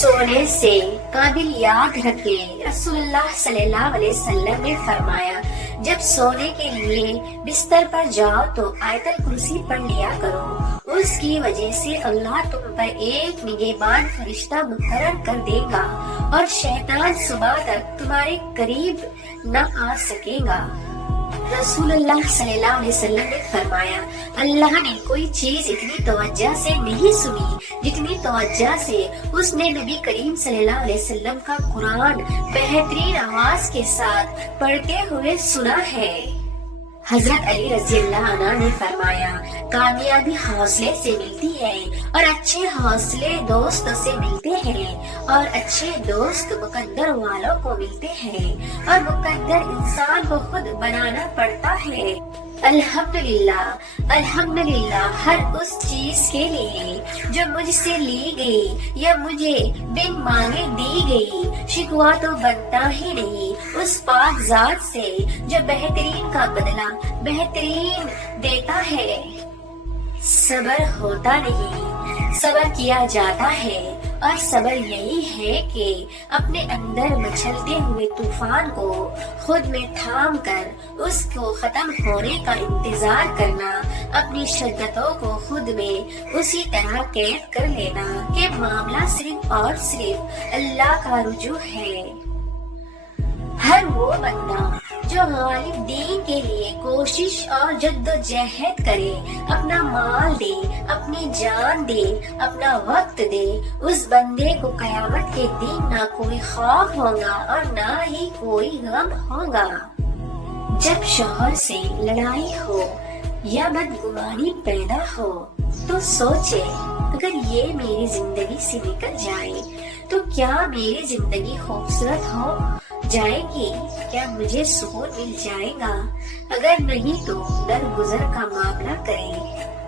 سونے سے قابل یاد رکھے، رسول اللہ صلی اللہ علیہ وسلم نے فرمایا جب سونے کے لیے بستر پر جاؤ تو آیت الکرسی پڑھ لیا کرو، اس کی وجہ سے اللہ تم پر ایک نگہبان فرشتہ مقرر کر دے گا اور شیطان صبح تک تمہارے قریب نہ آ سکے گا۔ رسول اللہ صلی اللہ علیہ وسلم نے فرمایا اللہ نے کوئی چیز اتنی توجہ سے نہیں سنی جتنی توجہ سے اس نے نبی کریم صلی اللہ علیہ وسلم کا قرآن بہترین آواز کے ساتھ پڑھتے ہوئے سنا ہے۔ حضرت علی رضی اللہ عنہ نے فرمایا کامیابی حوصلے سے ملتی ہے اور اچھے حوصلے دوست سے ملتے ہیں اور اچھے دوست مقدر والوں کو ملتے ہیں اور مقدر انسان کو خود بنانا پڑتا ہے۔ الحمدللہ الحمدللہ ہر اس چیز کے لیے جو مجھ سے لی گئی یا مجھے بن مانگے دی گئی، شکوہ تو بنتا ہی نہیں اس پاک ذات سے جو بہترین کا بدلہ بہترین دیتا ہے۔ صبر ہوتا نہیں، صبر کیا جاتا ہے، اور صبر یہی ہے کہ اپنے اندر مچلتے ہوئے طوفان کو خود میں تھام کر اس کو ختم ہونے کا انتظار کرنا، اپنی شدتوں کو خود میں اسی طرح قید کر لینا کہ معاملہ صرف اور صرف اللہ کا رجوع ہے۔ ہر وہ بندہ جو غالب دین کے لیے کوشش اور جد و جہد کرے، اپنا مال دے، اپنی جان دے، اپنا وقت دے، اس بندے کو قیامت کے دن نہ کوئی خوف ہوگا اور نہ ہی کوئی غم ہوگا۔ جب شوہر سے لڑائی ہو یا بدگمانی پیدا ہو تو سوچے اگر یہ میری زندگی سے نکل جائے تو کیا میری زندگی خوبصورت ہو جائے گی، کیا مجھے سکون مل جائے گا؟ اگر نہیں تو درگزر کا معاملہ کریں۔